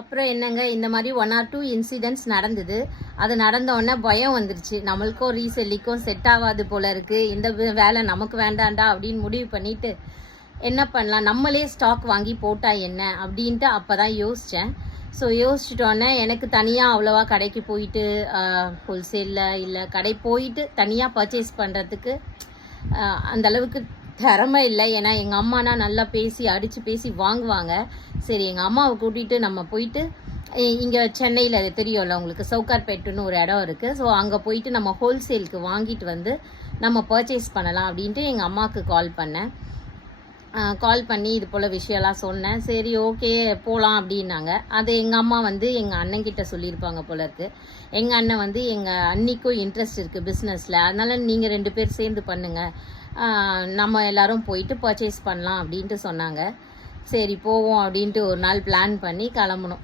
அப்புறம் என்னங்க, இந்த மாதிரி 1 or 2 இன்சிடென்ட்ஸ் நடந்தது. அது நடந்த உடனே பயம் வந்துருச்சு. நம்மளுக்கும் ரீசெல்லிக்கும் செட் ஆகாது போல இருக்கு, இந்த வேலை நமக்கு வேண்டாண்டா அப்படின்னு முடிவு பண்ணிட்டு என்ன பண்ணலாம், நம்மளே ஸ்டாக் வாங்கி போட்டா என்ன அப்படின்ட்டு அப்போ தான் யோசித்தேன். ஸோ யோசிச்சிட்டோன்னே எனக்கு தனியாக அவ்வளோவா கடைக்கு போயிட்டு ஹோல்சேலில் இல்லை கடை போயிட்டு தனியாக பர்ச்சேஸ் பண்ணுறதுக்கு அந்தளவுக்கு திறமை இல்லை. ஏன்னா எங்கள் அம்மானா நல்லா பேசி அடித்து பேசி வாங்குவாங்க. சரி, எங்கள் அம்மாவை கூட்டிகிட்டு நம்ம போயிட்டு இங்கே சென்னையில் அது தெரியும்ல உங்களுக்கு, சவுகார்பேட்டுன்னு ஒரு இடம் இருக்குது. ஸோ அங்கே போயிட்டு நம்ம ஹோல்சேலுக்கு வாங்கிட்டு வந்து நம்ம பர்ச்சேஸ் பண்ணலாம் அப்படின்ட்டு எங்கள் அம்மாவுக்கு கால் பண்ணேன். கால் பண்ணி இது போல் விஷயம்லாம் சொன்னேன். சரி, ஓகே போகலாம் அப்படின்னாங்க. அது எங்கள் அம்மா வந்து எங்கள் அண்ணன்கிட்ட சொல்லியிருப்பாங்க போல இருக்குது. எங்கள் அண்ணன் வந்து எங்கள் அன்னிக்கும் இன்ட்ரெஸ்ட் இருக்குது பிஸ்னஸில், அதனால் நீங்கள் 2 பேர் சேர்ந்து பண்ணுங்கள், நம்ம எல்லோரும் போயிட்டு பர்ச்சேஸ் பண்ணலாம் அப்படின்ட்டு சொன்னாங்க. சரி போவோம் அப்படின்ட்டு ஒரு நாள் பிளான் பண்ணி கிளம்புனோம்.